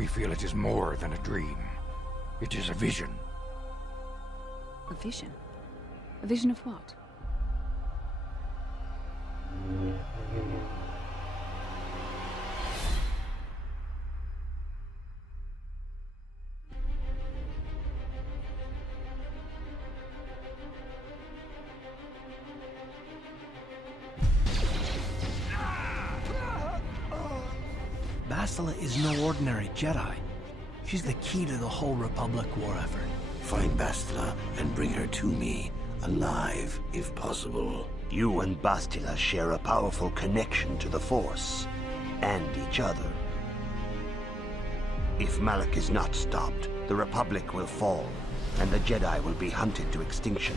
we feel it is more than a dream. It is a vision. A vision? A vision of what? Bastila is no ordinary Jedi. She's the key to the whole Republic war effort. Find Bastila and bring her to me, alive if possible. You and Bastila share a powerful connection to the Force, and each other. If Malak is not stopped, the Republic will fall, and the Jedi will be hunted to extinction.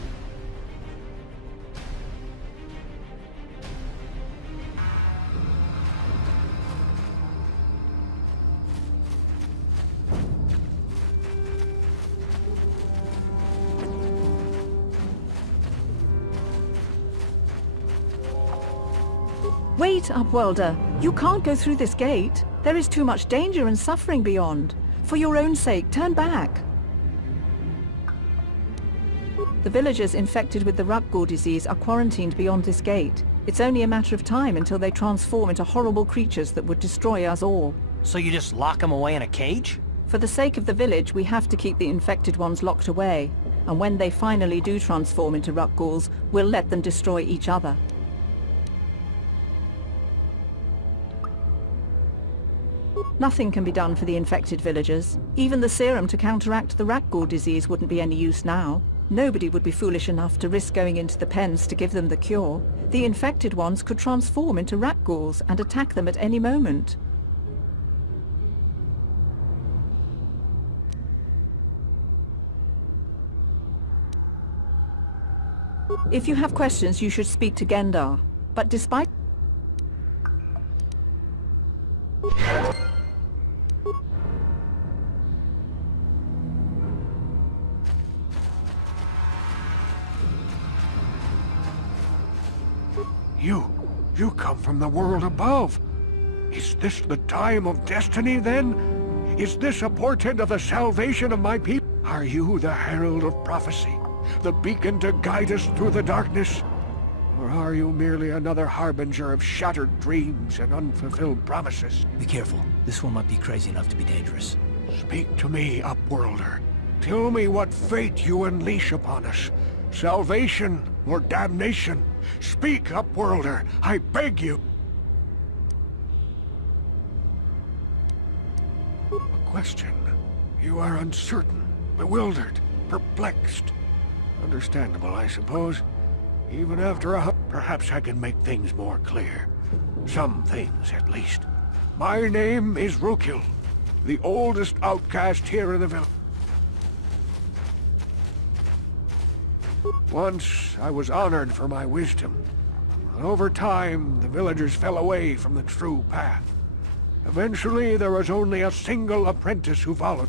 Wait, Upworlder. You can't go through this gate. There is too much danger and suffering beyond. For your own sake, turn back. The villagers infected with the Rukgul disease are quarantined beyond this gate. It's only a matter of time until they transform into horrible creatures that would destroy us all. So you just lock them away in a cage? For the sake of the village, we have to keep the infected ones locked away. And when they finally do transform into Rukguls, we'll let them destroy each other. Nothing can be done for the infected villagers. Even the serum to counteract the Rukgul disease wouldn't be any use now. Nobody would be foolish enough to risk going into the pens to give them the cure. The infected ones could transform into Rukguls and attack them at any moment. If you have questions, you should speak to Gendar. But despite... You come from the world above. Is this the time of destiny, then? Is this a portent of the salvation of my people? Are you the herald of prophecy, the beacon to guide us through the darkness? Or are you merely another harbinger of shattered dreams and unfulfilled promises? Be careful. This one might be crazy enough to be dangerous. Speak to me, Upworlder. Tell me what fate you unleash upon us. Salvation or damnation? Speak, Upworlder, I beg you. A question. You are uncertain, bewildered, perplexed. Understandable, I suppose. Even after perhaps I can make things more clear. Some things, at least. My name is Wookiee, the oldest outcast here in the village. Once, I was honored for my wisdom. But over time, the villagers fell away from the true path. Eventually, there was only a single apprentice who followed.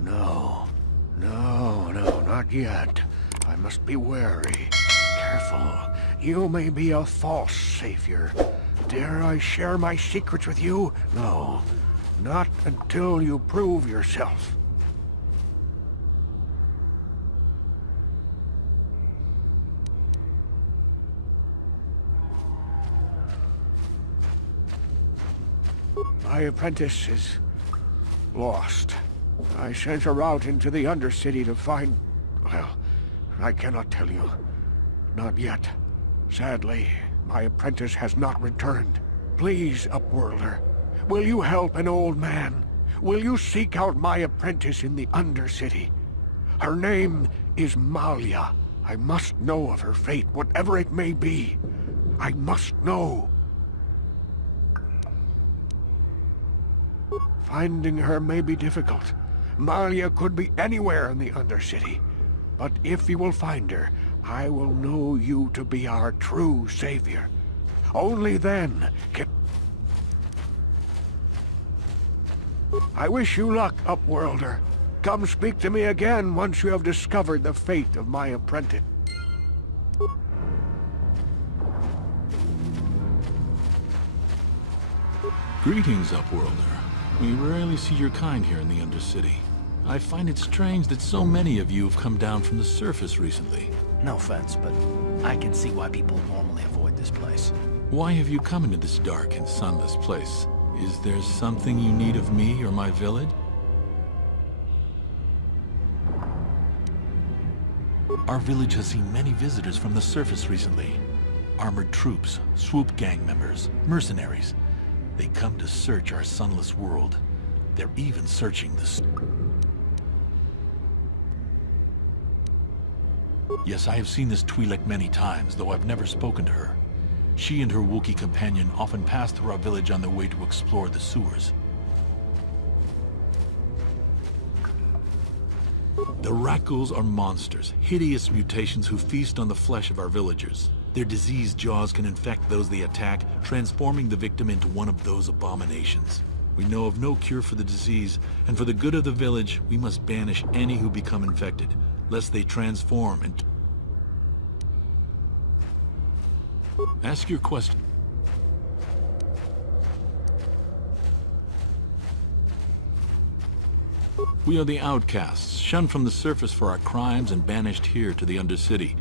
No, not yet. I must be wary. Careful. You may be a false savior. Dare I share my secrets with you? No, not until you prove yourself. My apprentice is lost. I sent her out into the Undercity to find... well, I cannot tell you. Not yet. Sadly, my apprentice has not returned. Please, Upworlder, will you help an old man? Will you seek out my apprentice in the Undercity? Her name is Malia. I must know of her fate, whatever it may be. I must know. Finding her may be difficult. Malia could be anywhere in the Undercity. But if you will find her, I will know you to be our true savior. Only then can... I wish you luck, Upworlder. Come speak to me again once you have discovered the fate of my apprentice. Greetings, Upworlder. We rarely see your kind here in the Undercity. I find it strange that so many of you have come down from the surface recently. No offense, but I can see why people normally avoid this place. Why have you come into this dark and sunless place? Is there something you need of me or my village? Our village has seen many visitors from the surface recently. Armored troops, swoop gang members, mercenaries. They come to search our sunless world. They're even searching the... Yes, I have seen this Twi'lek many times, though I've never spoken to her. She and her Wookiee companion often pass through our village on their way to explore the sewers. The Rakghouls are monsters, hideous mutations who feast on the flesh of our villagers. Their diseased jaws can infect those they attack, transforming the victim into one of those abominations. We know of no cure for the disease, and for the good of the village, we must banish any who become infected, lest they transform and... Ask your question. We are the outcasts, shunned from the surface for our crimes and banished here to the Undercity.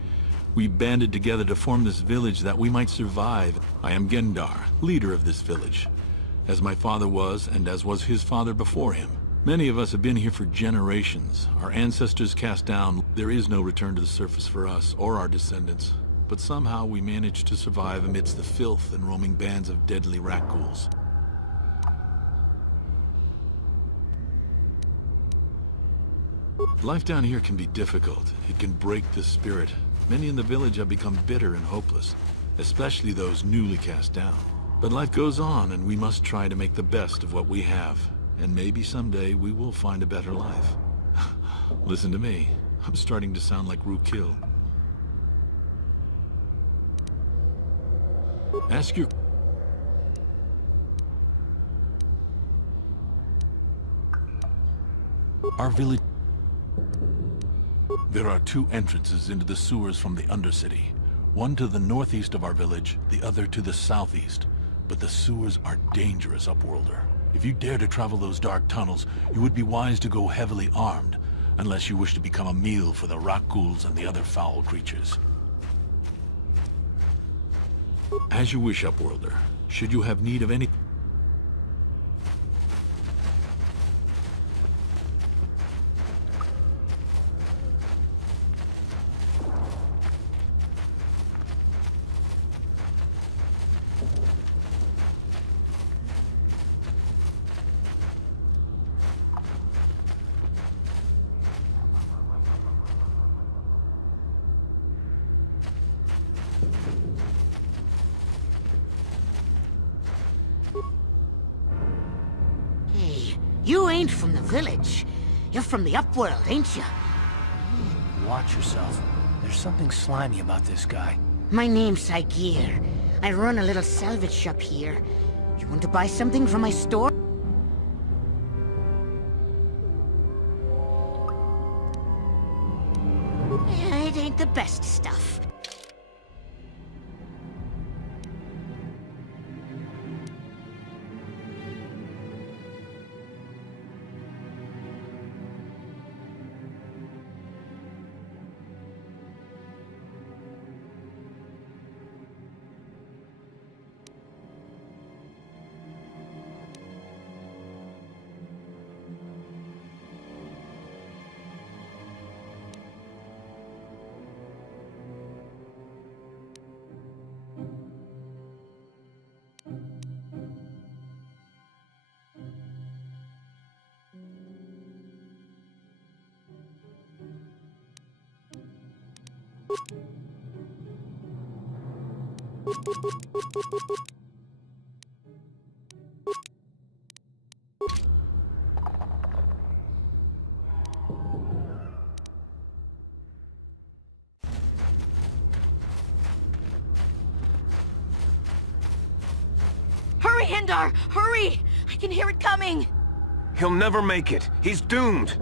We banded together to form this village that we might survive. I am Gendar, leader of this village, as my father was and as was his father before him. Many of us have been here for generations. Our ancestors cast down. There is no return to the surface for us or our descendants. But somehow we managed to survive amidst the filth and roaming bands of deadly Rakghouls. Life down here can be difficult. It can break the spirit. Many in the village have become bitter and hopeless, especially those newly cast down. But life goes on, and we must try to make the best of what we have. And maybe someday we will find a better life. Listen to me. I'm starting to sound like Wookiee. Ask your... Our village... There are two entrances into the sewers from the Undercity. One to the northeast of our village, the other to the southeast. But the sewers are dangerous, Upworlder. If you dare to travel those dark tunnels, you would be wise to go heavily armed, unless you wish to become a meal for the Rakghouls and the other foul creatures. As you wish, Upworlder. Should you have need of any... You ain't from the village. You're from the Upworld, ain't you? Watch yourself. There's something slimy about this guy. My name's Saigir. I run a little salvage shop here. You want to buy something from my store? It ain't the best stuff. Hurry, Hindar! Hurry! I can hear it coming! He'll never make it. He's doomed.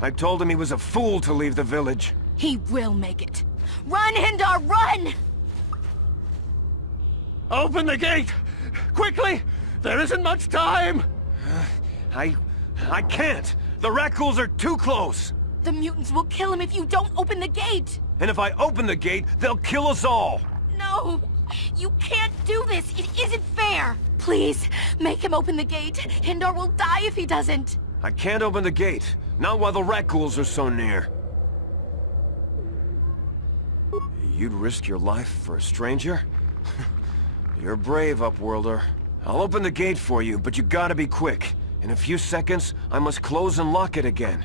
I told him he was a fool to leave the village. He will make it. Run, Hindar, run! Open the gate! Quickly! There isn't much time! I can't! The rat ghouls are too close! The mutants will kill him if you don't open the gate! And if I open the gate, they'll kill us all! No! You can't do this! It isn't fair! Please, make him open the gate. Hindar will die if he doesn't. I can't open the gate. Not while the rat ghouls are so near. You'd risk your life for a stranger? You're brave, Upworlder. I'll open the gate for you, but you gotta be quick. In a few seconds, I must close and lock it again.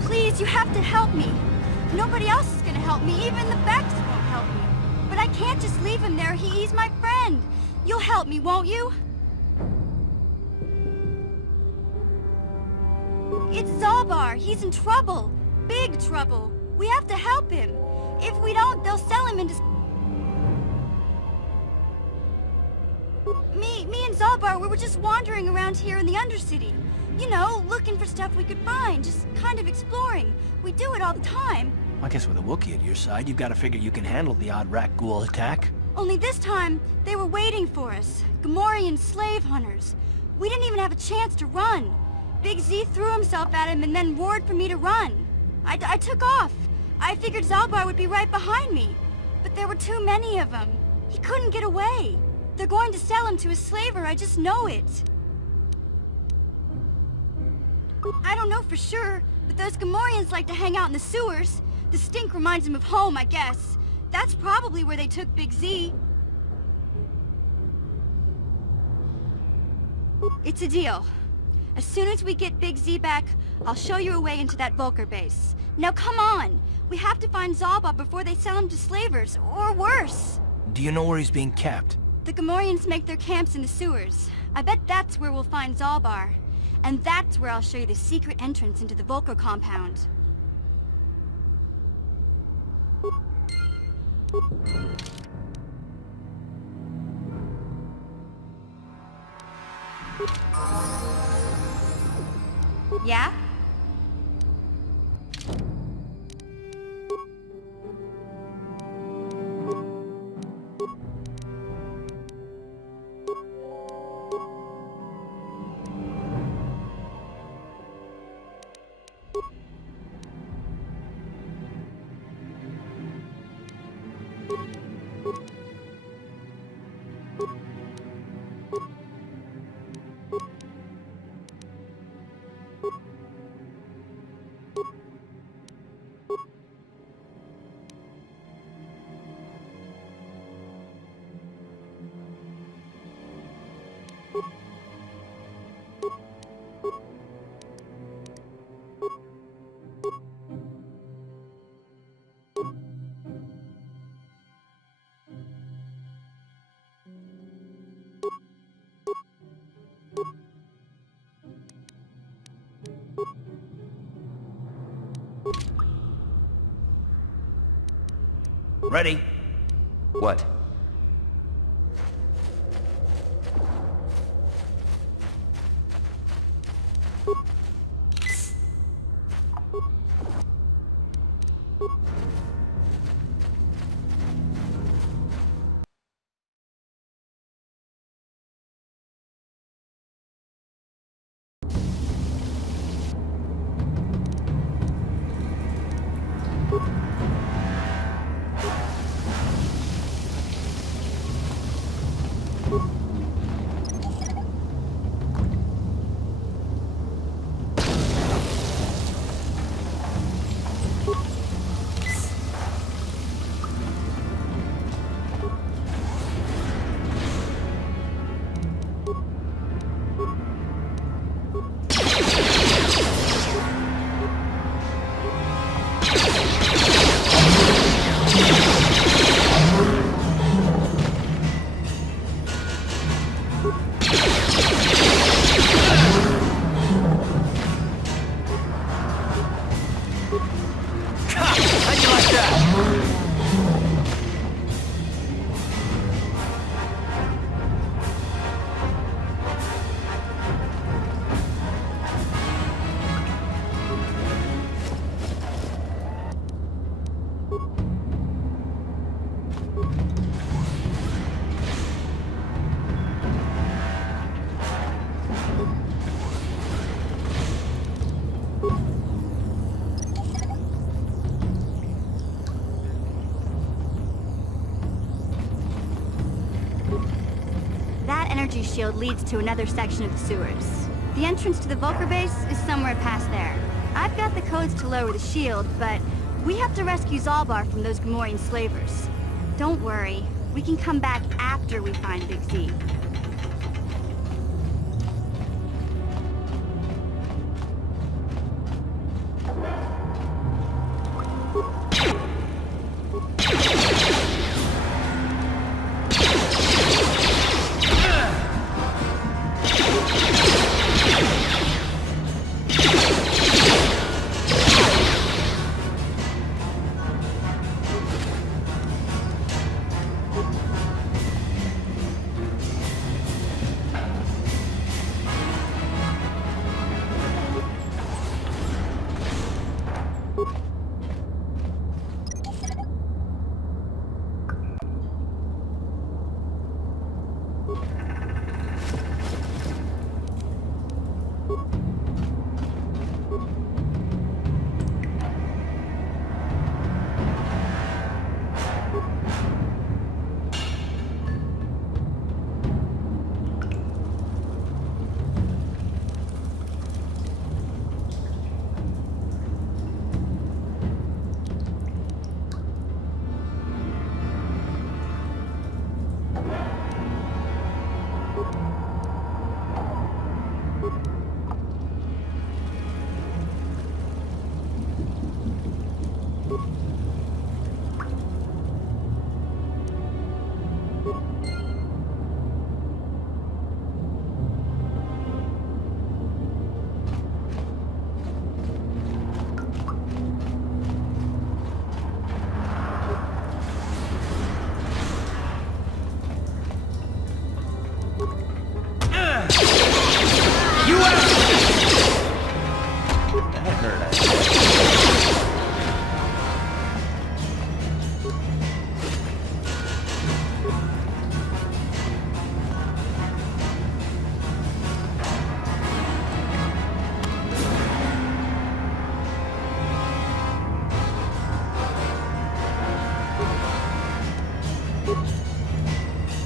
Please, you have to help me. Nobody else is gonna help me. Even the Becks won't help me. But I can't just leave him there. He's my friend. You'll help me, won't you? It's Zaalbar. He's in trouble. Big trouble. We have to help him. If we don't, they'll sell him into... Me and Zaalbar, we were just wandering around here in the Undercity. You know, looking for stuff we could find, just kind of exploring. We do it all the time. I guess with a Wookiee at your side, you've got to figure you can handle the odd rat ghoul attack. Only this time, they were waiting for us. Gamorrean slave hunters. We didn't even have a chance to run. Big Z threw himself at him and then roared for me to run. I took off. I figured Zaalbar would be right behind me. But there were too many of them. He couldn't get away. They're going to sell him to a slaver, I just know it. I don't know for sure, but those Gamorreans like to hang out in the sewers. The stink reminds them of home, I guess. That's probably where they took Big Z. It's a deal. As soon as we get Big Z back, I'll show you a way into that Vulcar base. Now come on! We have to find Zaalbar before they sell him to slavers, or worse. Do you know where he's being kept? The Gamorreans make their camps in the sewers. I bet that's where we'll find Zaalbar. And that's where I'll show you the secret entrance into the Vulcar compound. Yeah? Ready? What? Energy shield leads to another section of the sewers. The entrance to the Vulcar base is somewhere past there. I've got the codes to lower the shield, but we have to rescue Zaalbar from those Gamorrean slavers. Don't worry, we can come back after we find Big Z.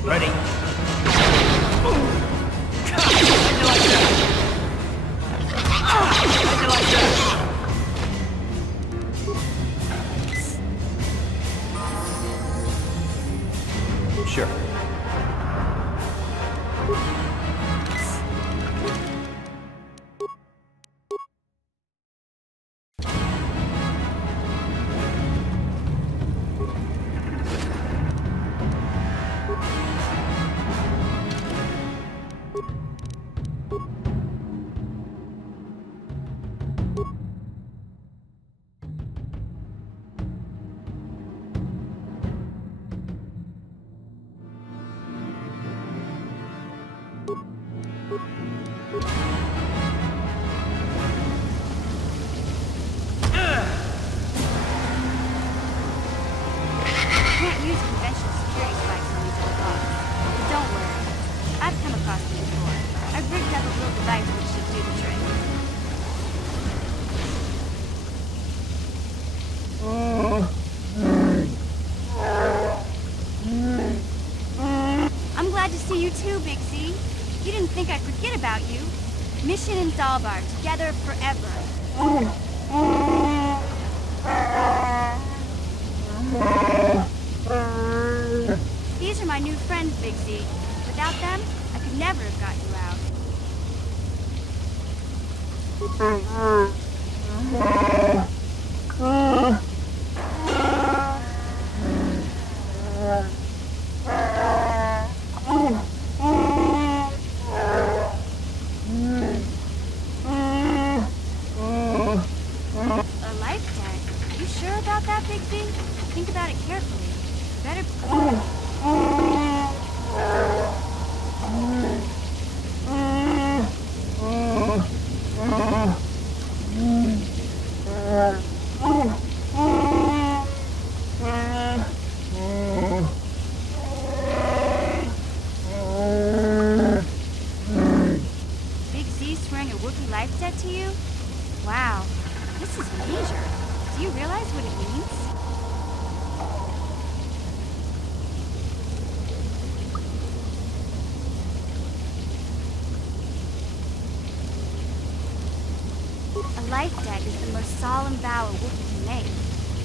Ready. Sure. you too, Big Z. You didn't think I'd forget about you. Mission and Zaalbar, together forever. These are my new friends, Big Z. Without them, I could never have got you out. A life tag? You sure about that, Big Z? Think about it carefully. Better... Big Z swearing a Wookiee life debt to you? Wow, this is major. Do you realize what it means? A life debt is the most solemn vow a Wookiee can make.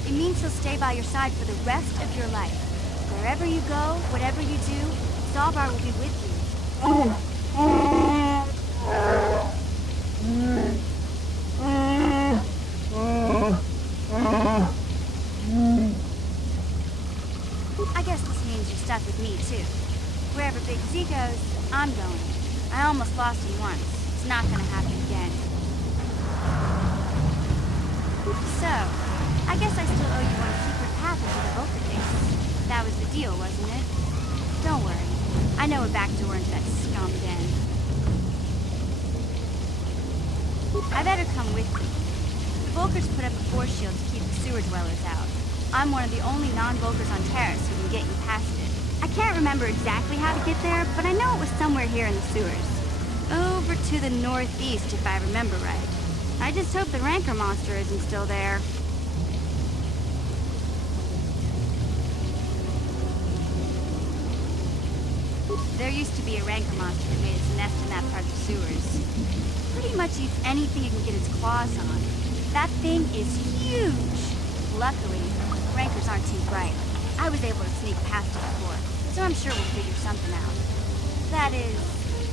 It means he'll stay by your side for the rest of your life. Wherever you go, whatever you do, Zaalbar will be with you. I guess this means you're stuck with me, too. Wherever Big Z goes, I'm going. I almost lost him once. It's not gonna happen again. So, I guess I still owe you one secret path into the Volker case. That was the deal, wasn't it? Don't worry. I know a back door into that scum den. I better come with you. The Volkers put up a force shield to keep the sewer dwellers out. I'm one of the only non-Volkers on Terrace who can get you past it. I can't remember exactly how to get there, but I know it was somewhere here in the sewers. Over to the northeast, if I remember right. I just hope the Rancor monster isn't still there. There used to be a Rancor monster that made its nest in that part of the sewers. Pretty much eats anything it can get its claws on. That thing is huge! Luckily, Rancors aren't too bright. I was able to sneak past it before, so I'm sure we'll figure something out. That is,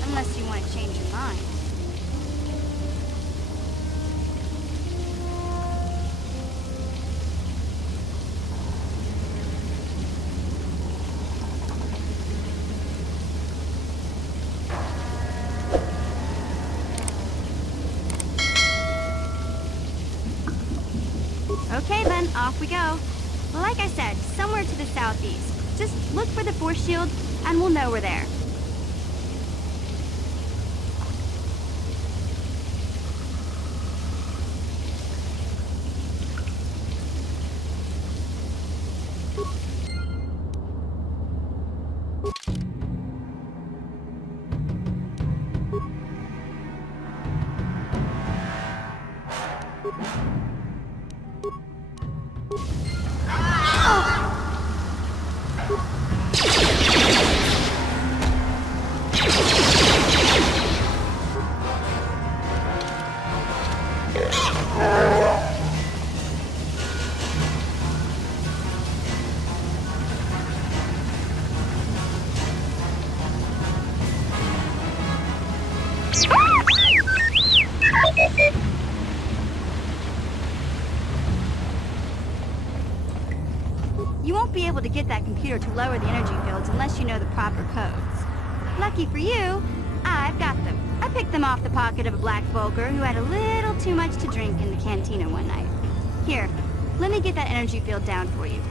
unless you want to change your mind. Okay then, off we go. Like I said, somewhere to the southeast. Just look for the force shield, and we'll know we're there. You won't be able to get that computer to lower the energy fields unless you know the proper codes. Lucky for you, I've got them. I picked them off the pocket of a black Volker who had a little too much to drink in the cantina one night. Here, let me get that energy field down for you.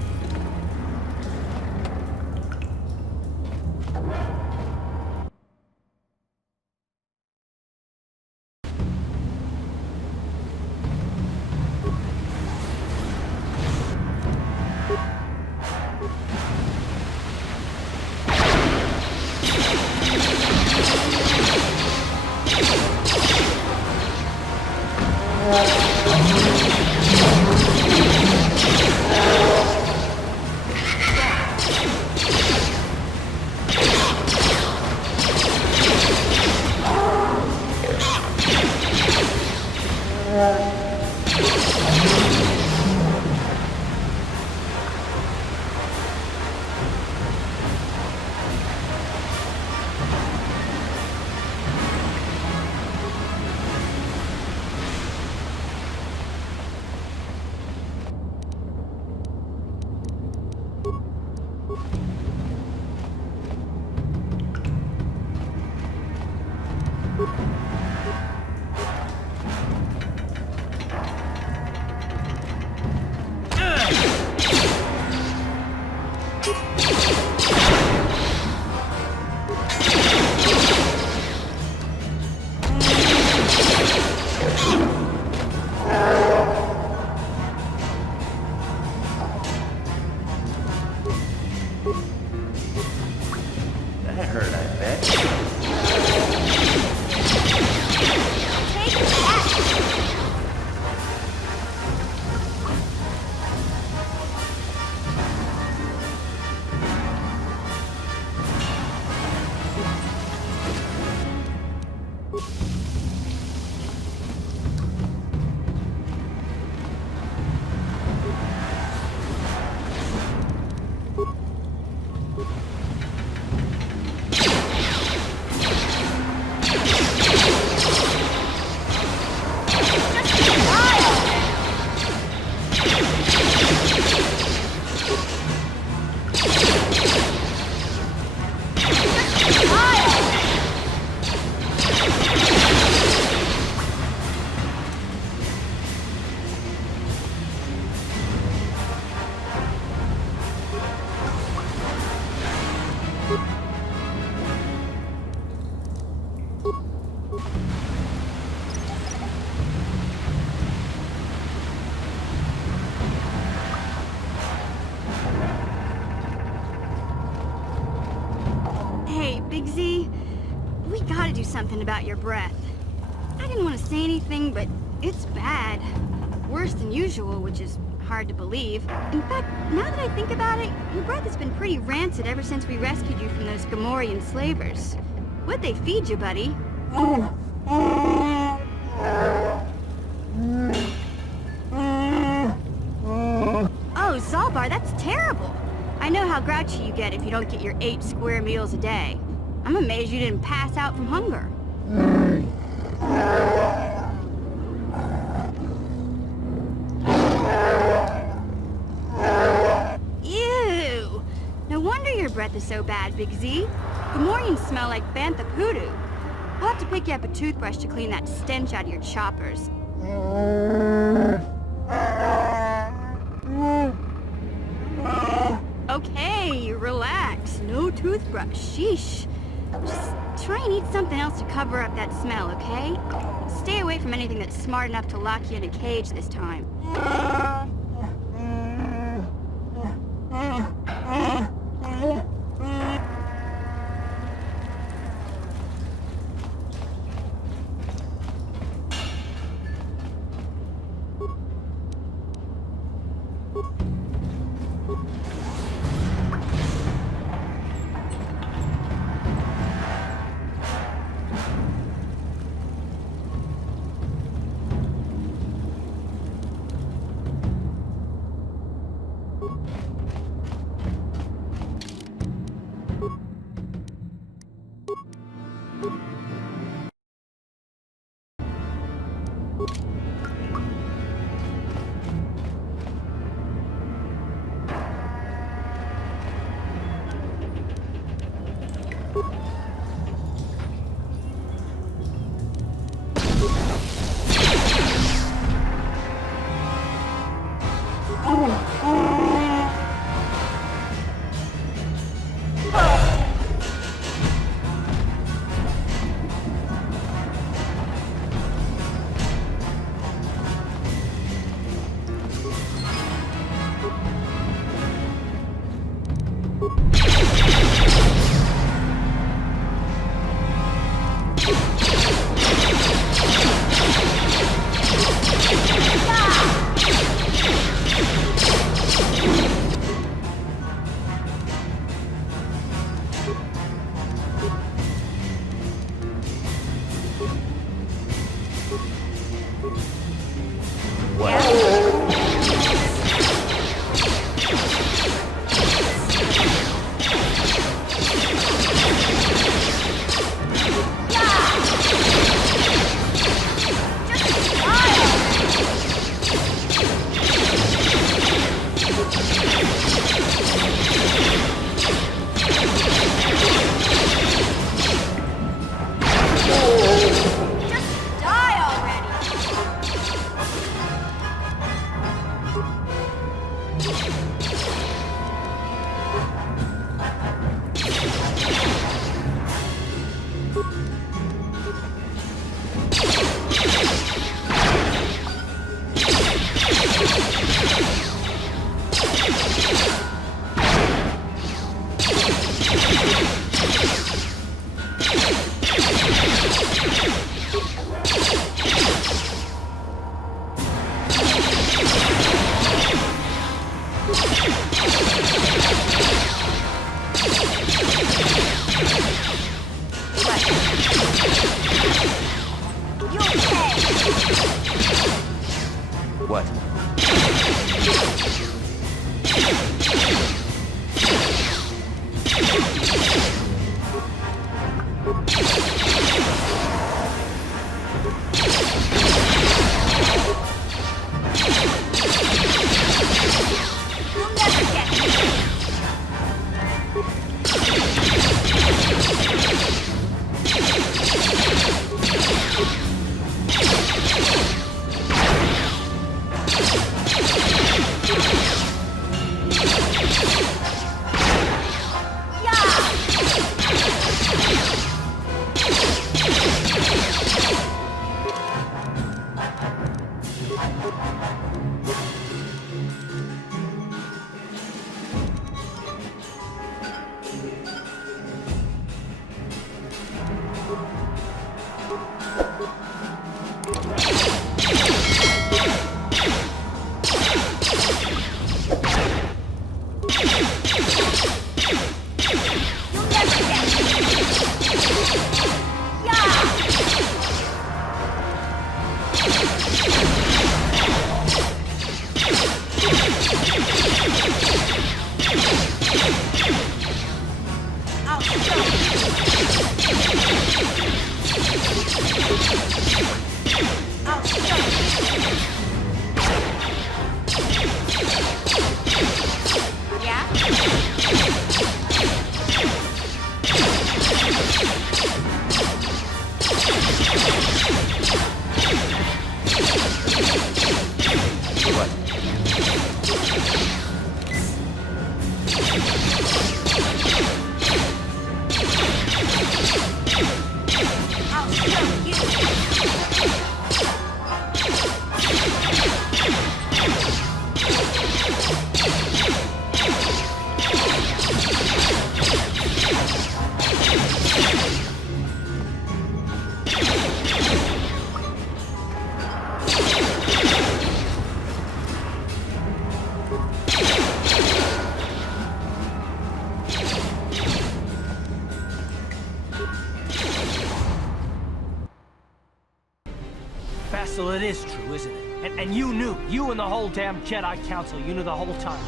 That hurt, I bet. Take that! Hey, Big Z, we gotta do something about your breath. I didn't want to say anything, but it's bad. Worse than usual, which is hard to believe. In fact, now that I think about it, your breath has been pretty rancid ever since we rescued you from those Gamorrean slavers. What'd they feed you, buddy? Oh, Zaalbar, that's terrible. I know how grouchy you get if you don't get your 8 square meals a day. I'm amazed you didn't pass out from hunger. Ew! No wonder your breath is so bad, Big Z. Gamorreans smell like bantha poodoo. I'll have to pick you up a toothbrush to clean that stench out of your choppers. Okay, relax. No toothbrush. Sheesh. Just try and eat something else to cover up that smell, okay? Stay away from anything that's smart enough to lock you in a cage this time. What? You'll never get me. Vassal, it is true, isn't it? And you knew. You and the whole damn Jedi Council, you knew the whole time.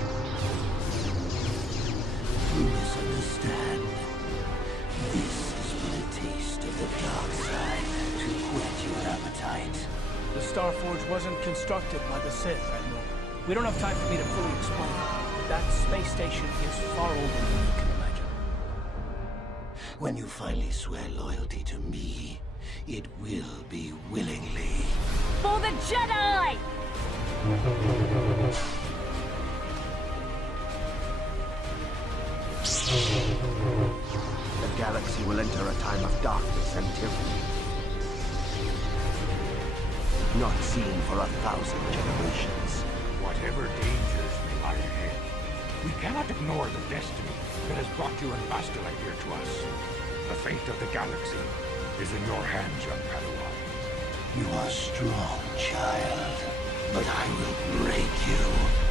You misunderstand. This is but a taste of the dark side to whet your appetite. The Starforge wasn't constructed by the Sith, Admiral. We don't have time for me to fully explain. That space station is far older than you can imagine. When you finally swear loyalty to me, it will be willingly. For the Jedi! The galaxy will enter a time of darkness and tyranny. Not seen for 1,000 generations. Whatever dangers may lie ahead, we cannot ignore the destiny that has brought you and Bastila here to us. The fate of the galaxy is in your hands, young Padawan. You are strong, child, but I will break you.